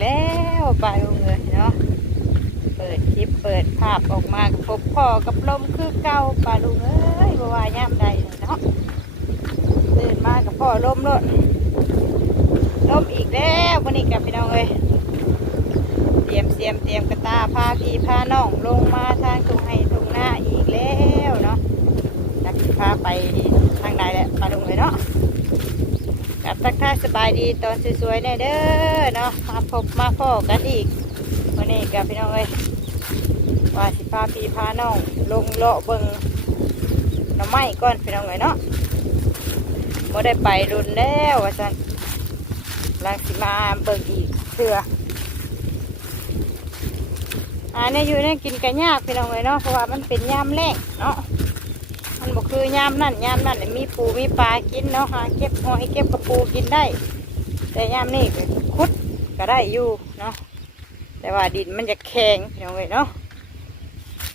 แล้วปลาลุงเลยเนาะเปิดคลิปเปิดภาพออกมากับพบพ่อกับลมคือเก่าปลาลุงเอ้ยบ่ว่าย่ำใดเนาะตื่นมากับพ่อลมรถลมอีกแล้ววันนี้กับพี่น้องเอ้ยเตรียมเสียมเตรียมกระตาพาพี่พาน้องลงมาทางตรงให้ตรงหน้าอีกแล้วเนาะนักพาไปทางใดแหละปลาลุงเลยเนาะ กับทักทายสบายดีตอนสวยๆแน่เด้อเนาะมาพบมาพ่อกันอีกวันนี้กับพี่น้องเอ้ยว่าสิพาพี่พาน้องลงเลาะเบิงหน่อไม้ก่อนพี่น้องเอ้ยเนาะบ่ได้ไปรุนแล้วว่าจันลังสิมาเบิงอีกเถื่ออ่าเนี่ยอยู่เนี่ยกินกันยากพี่น้องเอ้ยเนาะเพราะว่ามันเป็นยามแรงเนาะ มันบอกคือยามนั่นยามนั่นมีปูมีปลากินเนาะหาเก็บหอยเก็บกระปูกินได้ แต่ยามนี่คุดก็ได้อยู่เนาะแต่ว่าดินมันจะแข็งพี่น้องเอ้ยเนาะ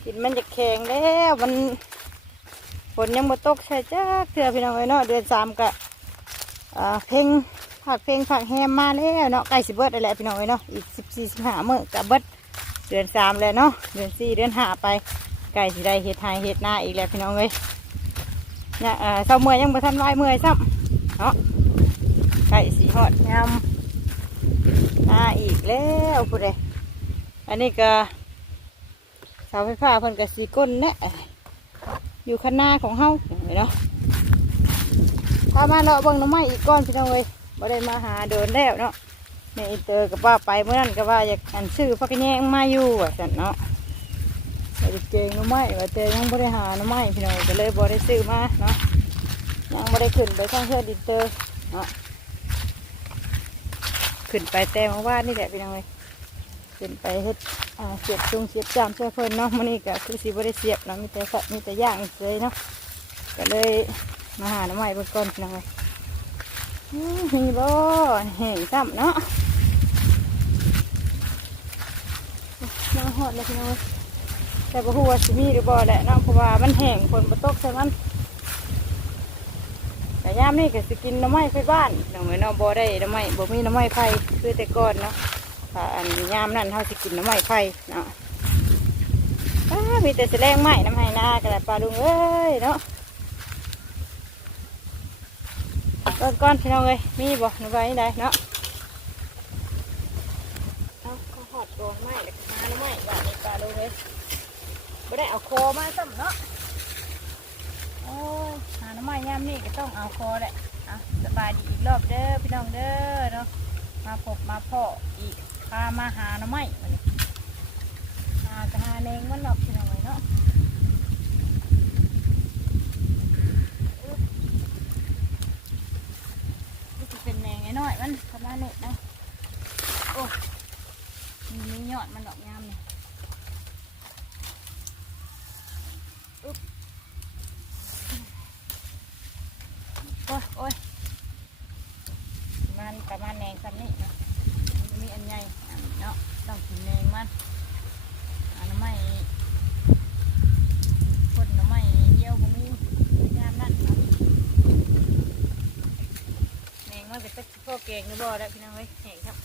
ดินมันจะแข็งแล้วมันฝนยังมาตกใช่จ้าเถื่อพี่น้องเอ้ยเนาะเดือนสามก็อ่าเพ่งผักเพ่งผักแฮมมาแล้วเนาะใกล้สิเบิดได้แล้วพี่น้องเอ้ยเนาะอีกสิบสี่สิบห้าเมื้อกับเบิดเดือนสามแล้วเนาะเดือนสี่เดือนห้าไปไก่สิได้เห็ดไทยเห็ดหน้าอีกแล้วพี่น้องเอ้ย เนี่ยเออเศร้าเมื่อยยังบ่ทันไหวเมื่อยซ้ำเนาะไก่สีหอดยำหน้าอีกแล้วพูดเลยอันนี้ก็เสาไฟฟ้าเพิ่นก็สีก้นแน่อยู่ข้างหน้าของเฮาเนาะพามาเลาะเบิ่งน้ำไม้อีกก้อนพี่น้องเอ้ยบ่ได้มาหาเดินแล้วเนาะแม่อินเตอร์กับว่าไปเมื่อนั้นก็ว่าอยากอันซื้อพักแยงมาอยู่ว่าซั่นเนาะ ไปเจงน้ำไม้ว่เจยังไม่ได้หาหน้ำไม้พี่น้องก็เลยบ่ได้ซื้อมาเนาะยังไม่ได้ขึ้นไปท่องเที่ยวดินเตอร์เนาะขึ้นไปแต่เมื่อวานนี่แหละพี่น้องเลยขึ้นไปเฮ็ดเสียบจุงเสียบจามเชื่อเพิ่นเนาะมื้อนี้ก็คือสิบ่ได้เสียบเนาะมีแต่สัตว์มีแต่ย่างเลยเนาะก็เลยมาหาน้ำไม้เบิ่งก่อนพี่น้องเลยอื้อมีบ่แห้งซ้ำเนาะมาหอดเลยพี่น้องเอ้ย แต่บ่ฮู้ว่าสิมีหรือบ่แหละเนาะเพราะว่ามันแห้งฝนบ่ตกใส่มันแต่ยามนี้ก็สิกินหน้ำไม้ไฟบ้านน้องเอ้ยเนาะบ่ได้หน้ำไม้บ่มีหน้ำไม้ไฟคือแต่ก่อนเนาะถ้าอันยามนั้นเฮาสิกินหน้ำไม้ไฟเนาะอ้ามีแต่แสลงไม้น้ำไห้นากันปลาลุงเอ้ยเนาะก่อนก่อนพี่น้องเอ้ยมีบ่หนูไว้ได้เนาะเอาขาหอดตัวไม้แล้วก็หาหน้ำไม้บ้านนี้ปลาลุงเอ้ย ไม่ได้เอาคอมาซ้ำเนาะโอ้หาน้ำไม้ยามนี่ก็ต้องเอาคอแหละอะสบายดีอีกรอบเด้อพี่น้องเด้อเนาะมาพบมาพ่ออีกพามาหาน้ำไม้มาเลยหาจะหาเนงมันหรอกพี่น้องเลยเนาะนี่จะเป็นแนงไอ้น้อยมันประมาณนี้นะโอ้ยมีมียอดมันดอกงามเนี่ย โอ้ยโอ้ยมันประมาณแนงซ้ำนี่เนาะมันมีอันใหญ่อันเนาะต้องกินแนงมันอันน้ำไม่คนน้ำไม่เยี่ยวบ่มียามนั่นเนาะแนงมันก็ จะพ่อเก่งหรือบ่ได้พี่น้องเอ้ยแห้งครับ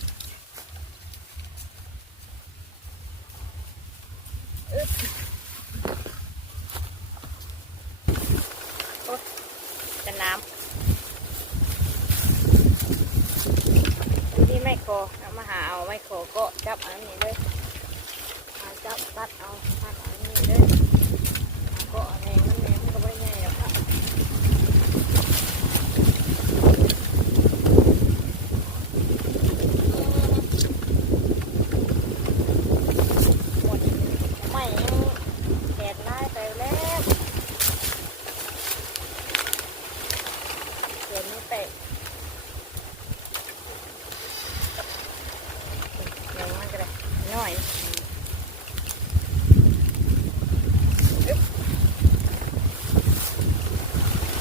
อึ๊บโอ๊ยจะน้ำที่ไม่โคเอามาหาเอาไม่โคก็จับอันนี้เลยมาจับตัดเอาตัดอันนี้เลยก็อันนี้มันเนี่ยมันก็ไม่ง่ายหรอกครับหมดไม่ยังแดดไล่ไปแล้วเดี๋ยวนี้เตะ เดี๋ยวมันก็ได้หน่อยอึ๊บ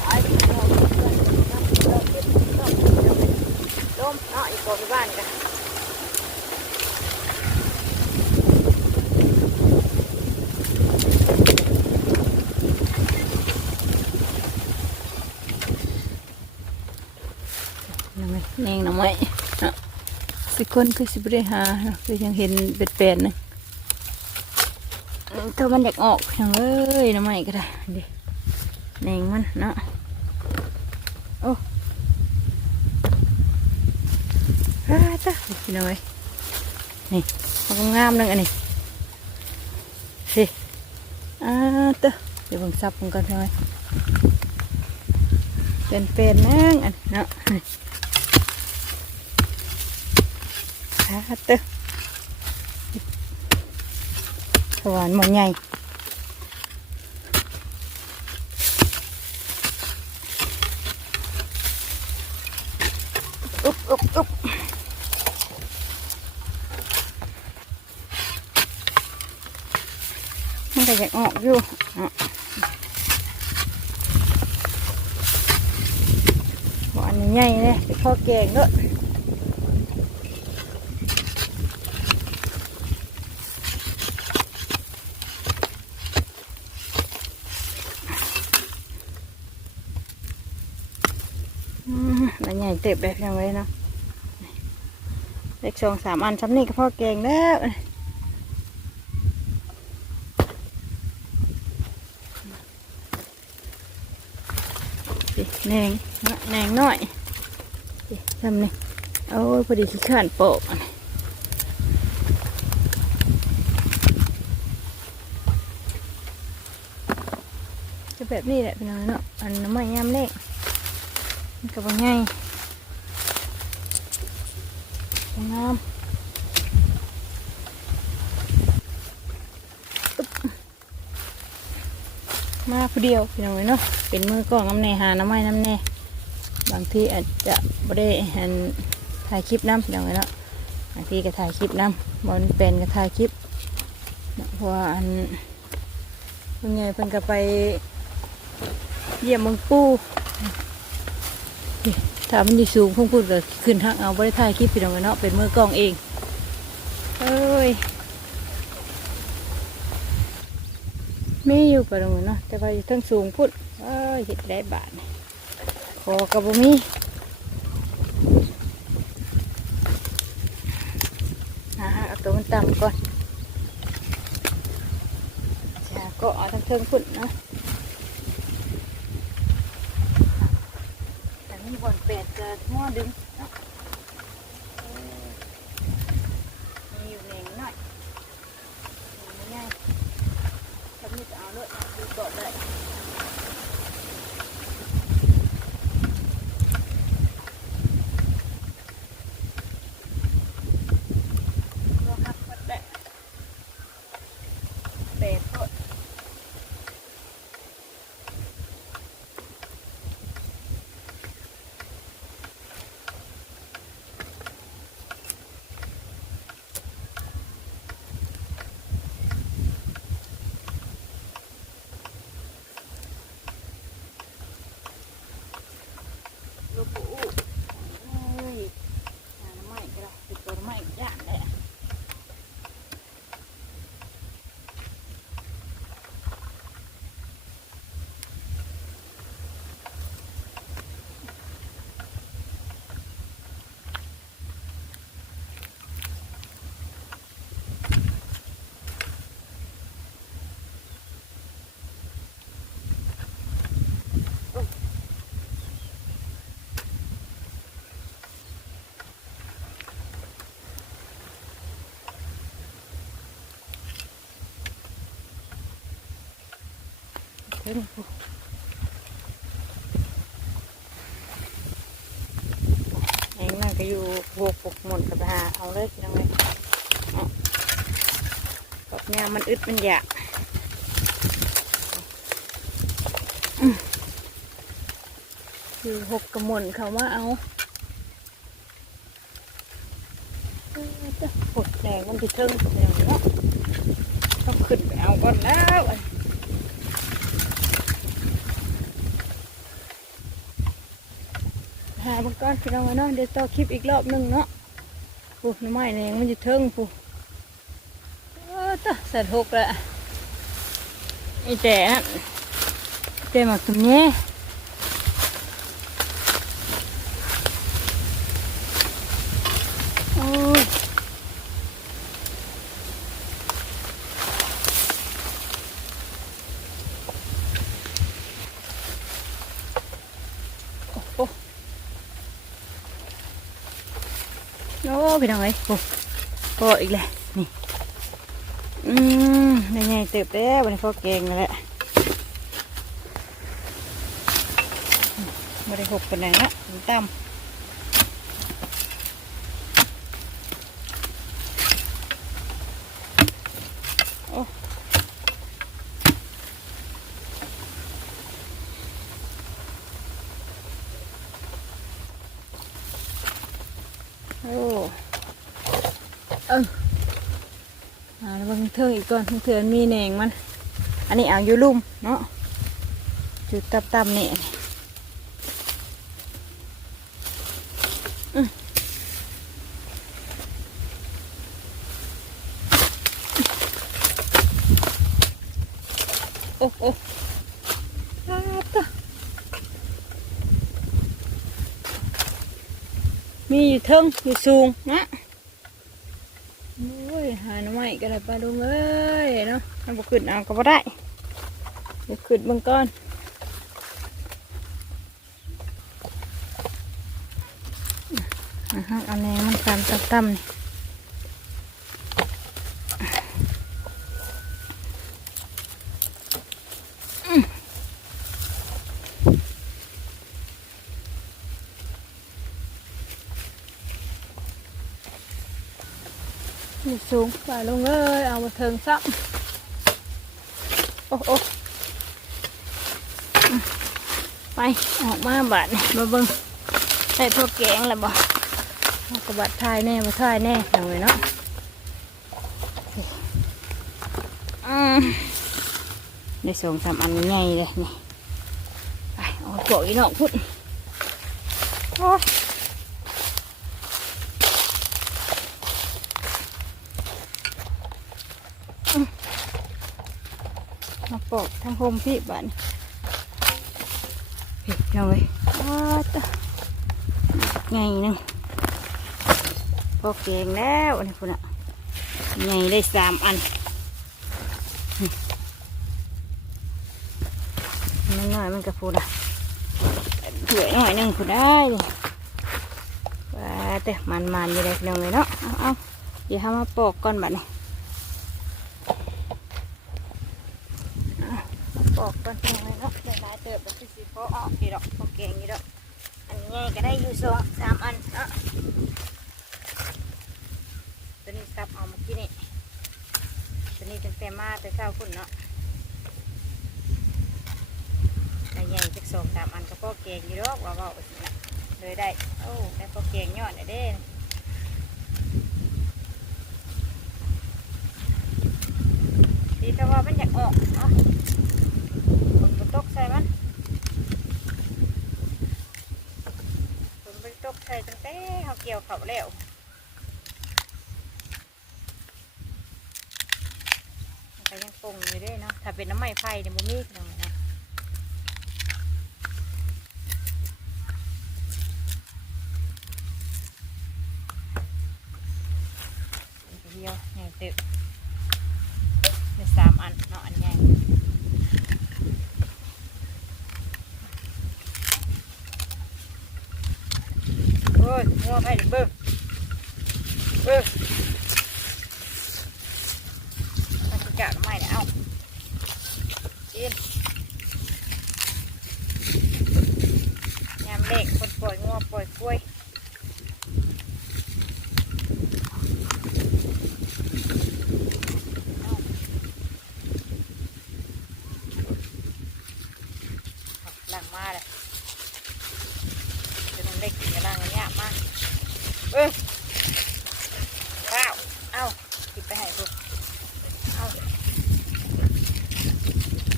ไอ้ที่เราเพื่อนเราเราเก็บเราเก็บลมเนาะอีกคนไปบ้านกันยั งไงแนงหน่อไม้สิคนคือสิบได้หาเนาะคือยังเห็นเป็ดแปลนหนึงอืมตัวมันอยากออกอย่างเอ้ยน้ำใหม่ก็ได้ดิแหนงมันเนาะโอ้ฮ่าจ้ะพี่น้อยนี่มันก็งามนึงอันนี้สิอ่าเต้อเดี๋ยวผมซับมันก่อนพี่น้อยเป็นเป็นๆนั่งอันเนาะ นี่ฮะเต้อสวรรค์หมดใหญ่อุ๊บอุ๊บอุ๊บมันก็อยากออกอยู่อะหวานใหญ่ๆเลยเป็นข้อแกงด้วย อืม เต็บแบบยังไว้เนาะเล็กสองสามอันซ้ำนี่ก็พ่อแกงแล้วแหนงเนาะแหนงน้อยทำนี่โอ้ยพอดีขี้ข้านโปะอันนี้จะแบบนี้แหละพี่น้องเนาะอันน้ำมันยามเล็กมับ่ง่ายงามมาผู้เดียวพี่น้องเอ้ยเนาะเป็นมือกล้องน้ำแน่หาน้ำไม้น้ำแน่บางทีอาจจะบ่ได้ห็นถ่ายคลิปน้ำพี่น้องเอ้ยเนาะบางทีก็ถ่ายคลิปน้ำบอลเป็นก็ถ่ายคลิปเพราะว่าอันเพิ่นใหญ่เพิ่นก็ไปเยี่ยมมืองปู่ ถ้ามันอยู่สูงพุ่งพูดก็ขึ้นทางเอาบริถ่ายคลิปพี่น้องเนาะเป็นมือกล้องเองเอ้ยไม่อยู่ปะน้องเนาะแต่ว่าอยู่ทั้งสูงพูดเอ้ยเห็ดได้บาทนี่ขอกับบ่มีอ่าเอาตัวมันต่ำก่อนจะก็เอาทั้งเทิงพุ่นเนาะ แต่มี บอนเป็ดจะง้อดึงเนาะเออมีอยู่แหน่งหน่อยแหน่งง่ายถ้ามีจะเอาเลยดูเกาะได้รอครับก็ได้เป็ดก็ ลูกปูเอ้ยหาน้ำไม้ก็ได้ติดตัวน้ำไม้ย่านแหละ เพิ่งปูเองนั่นก็อยู่โบกปกหมดกับหาเอาเลยพี่น้องเลยกับเนี่ยมันอึดมันอยากอือยู่หกกระหมนเขาว่าเอาเออจ้ะปวดแดงมันจะเทิงแดงเนาะต้องขึ้นไปเอาก่อนแล้ว บางก้อนพี่น้องไว้เนาะเดี๋ยวต่อคลิปอีกรอบหนึงเนาะปูน้ำไม้แดงมันจะเทิงปูเออต่อสัตว์หกละไอ้แต่นั่นแต่หมักตุ้มเนี้ยโอ้ โอ้ พี่น้องเอ้ยโอ้พออีกเลยนี่ อืมยังไงเติบเด้วันนี้พอเก่งแล้วแหละไม่ได้หกปานไหนนะตั้มโอ้โอ้เอออ่าแล้วเบางเธออีกก่อนเธอนมีแหนงมัน อันนี้เอาอยู่ลุ่มเนาะจุดตับตับนี่โอ้โอ้อ่าตมีอยู่เทิงอยู่สูงนะ หาหน่อไม้ก็ได้ปลาดุงเอ้ยเนาะมันบุขึ้นเอาก็บ่ได้เดี๋ยวขึ้นเบื้องก้อนอะฮะเอาแนวมันตามต่ำๆนี่ สูงปลาดุงเอ้ยเอามาเทิงซ้ำโอ้โอ้ไปออกมาบาดมาเบิ่งใส่พวกแกงแล้วบ่เอกระบาดทายแน่มาทายแน่หน่อยเนาะอืมได้ส่งสามอันใหญ่เลยนี่ไปเอาโกอีนองพุ่นโอ้ย มา ปอกทั้งโฮมพี่บ้านเห็ดเอาไว้าตไงนึงพอเก่งแล้วนนี้คุณอะไงได้สามอันมันน้อยมันกระพูดอะเผื่อหน่อยหนึงคุณได้เลยว่าแต่มันมันๆอยู่เลยพี่น้องเลยเนาะเอาเอาเดี๋ยวทำมาปอกก่อนบัดนี้ อกก่อนจังเลยเนาะได้หลายเติบแล้วคือสิพอออกอีดอกพอแกงอีดอกอันนี้ก็ได้อยู่สองสามอันเนาะตัวนี้ซับเอาเมื่อกี้นี่ตัวนี้เป็นแปมาแต่เช้าคุณเนาะใหญ่จักสองสามอันก็พอแกงอยู่ดอกว่าเบาเลยได้โอ้ได้พอแกงยอดได้เด้ดีแต่ว่ามันอยากออกเนาะ ใส่มันฝนไปตกใส่ตั้งแต่เขาเกี่ยวเขาแล้วก็ยังปรุงอยู่ด้วยเนาะ ถ้าเป็นน้ำไม้ไผ่เนี่ยมันมีขนาดนะเดียวใหญ่ตึกได้สามอันเนาะอันใหญ่ เอ้ยงัวไผ่เบิ้งเบิ้งมันจะจัดไม่เไปกินกันแล้วเอาเอาหลังมาเลยจะมันเล็กกินกระลังอันเนี้ยมากเออว้าว เอ้ากินไปให้ลูกเอ้า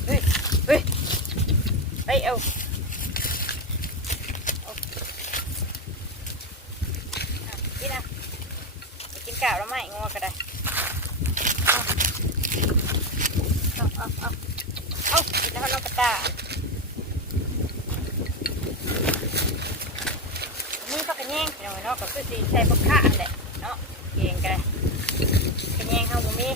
เฮ้ย เฮ้ยไปเอาเอาเอากินอะไปกินกาวแล้วไหมงัวก็ได้เอาเอาเอาเอาเอากินแล้วน้องกระตาย นี่ก็กระแยงเนาะเนาะก็คือสีใส่ปลาค่าแหละเนาะเก่งกันเลยกระแยงเขาบ่มี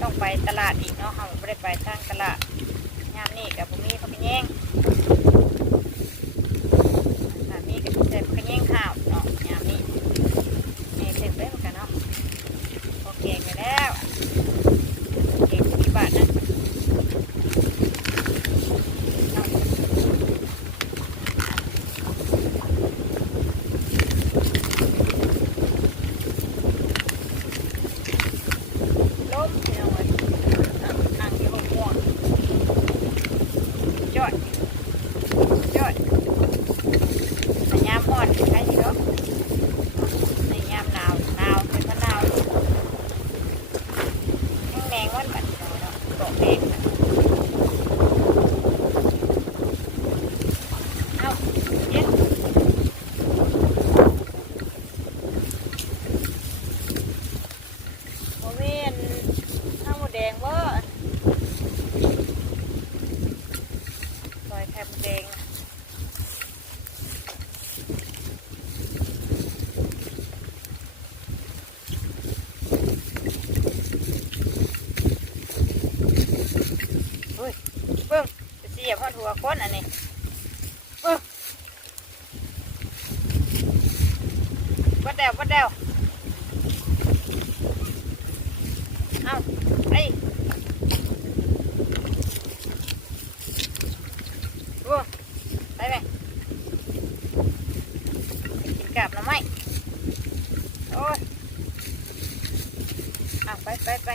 ต้องไปตลาดอีกเนาะเฮาไม่ได้ไปทางตลาดยามนี้กับบ่มีเขากระแยงยามนี้ก็สิใส่ปลากระแยงข้าวเนาะ คนอันนี้เออวัดเดววัดเดวเอาไอ้โอ้ไปไหมกินกลับนะไหมโอ้ยเอาไปไปไป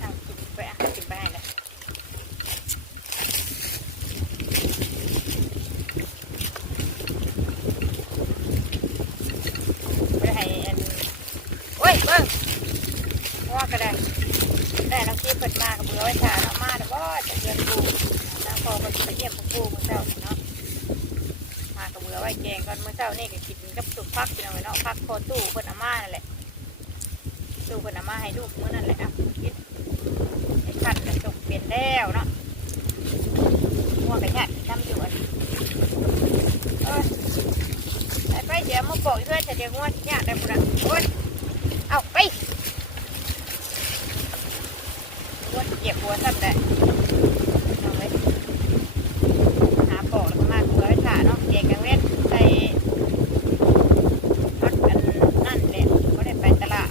เอากินไปอะกินไปให้เลยไปให้อันโอ้ยเบิ้งว่าก็ได้ได้น้ำที่เปิดมากับเบื่อไว้ถ่าเนาะมาเด้อบ่จะเดือนปูน้ำพอมัน ไปเยี่ยมพ่อปูมื้อเช้าเนาะมากับเบือไว้แกงก่อนมื้อเช้านี่ก็กินกับสุกพักกินเอาไว้เนาะพักพอตู้เพิ่นอาม่านั่นแหละตู้เพิ่นอาม่าให้ลูกมื้อนั่นแหละอะกินไอ้ขันกระจกเปลี่ยนแล้วเนาะหัวกระยะน้ำอยู่อันเอ้ยไปเดี๋ยวมาบอกเพื่อจะเดี๋ยวงัวที่ยะได้บุญอะโอ้ยเอาไปงัวเจ็บหัวสั่นแต่เอาไว้หาปอกแล้วก็มาหัวไว้ถ่าเนาะเกงกังเว้นใส่พักอันนั่นแหละก็ได้ไปตลาด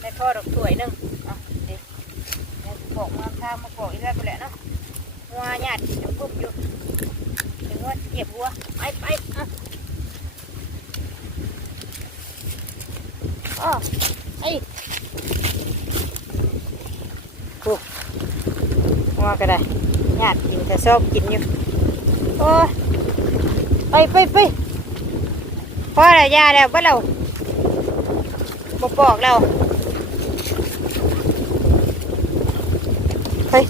ได้พ่อดอกสวยหนึ่งเอาเด็กเดี๋ยวบอกมาข้าวมาบอกอีกแล้วไปแหละเนาะหัวหยาดจะปุ๊บอยู่ถึงว่า เก็บหัว ไปไปเอะอ๋อไอ้ปุ๊บหัวก็ได้หยาดกินแต่ชอบกินอยู่โอ้ยไปไปไปพ่อแล้วยาแล้วบ่เราบ่บอกเรา เฮ้ย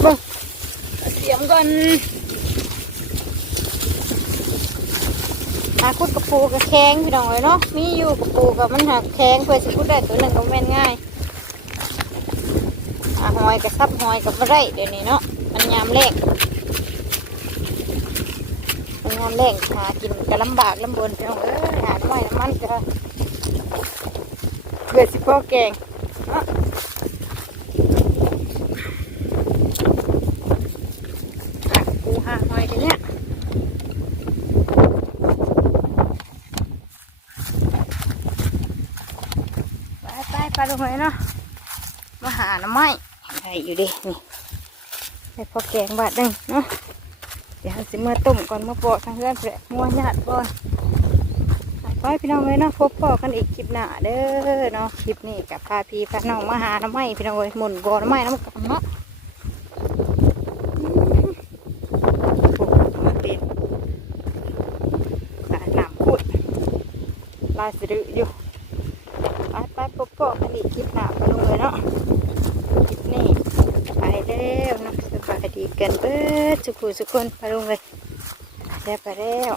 เบิ่งเสียมก่อ นหาคุดกระปูกระแข้งพี่น้องเลยเนาะ มีอยู่กระปูกับมันหักแข้งเพื่อสิคุดได้ตัวหนึ่งก็แม่นง่ายหาหอยกับซับหอยกับไรเดี๋ยวนี้เนาะ มันยามแรกมันยามแรกหากินก็ลำบากลำบนพี่น้องเอ้ยหาไม่น้ำมันก็เบื่อสิพ่อแกงปูหาหอยกันเนี่ยไป ไปไปลงไปเนาะมาหาหน้ำไม้ได้อยู่ดินี่ให้พอแกงบาดหนึ่งเนาะเดี๋ยวสิมาต้มก่อนมาปอกทางเพื่อนแหละมัวหยาดก่อนไปพี่น้องเลยเนาะพบปอกันอีกคลิปหน้าเด้อเนาะคลิปนี้กับพาพี่พาน้องมาหาหน้ำไม้พี่น้องเลยหมุนกอหน้ำไม้น้ำกันเนาะมเป็นสายน้ำขุดลายสะดืออยู่ ไปพบปะกันอีกคลิปหน้าไปลงเลยเนาะคลิปนี้ไปแล้วนะสบายดีกันเบิดสุขุสุคนไปลงเลยแล้วไปแล้ว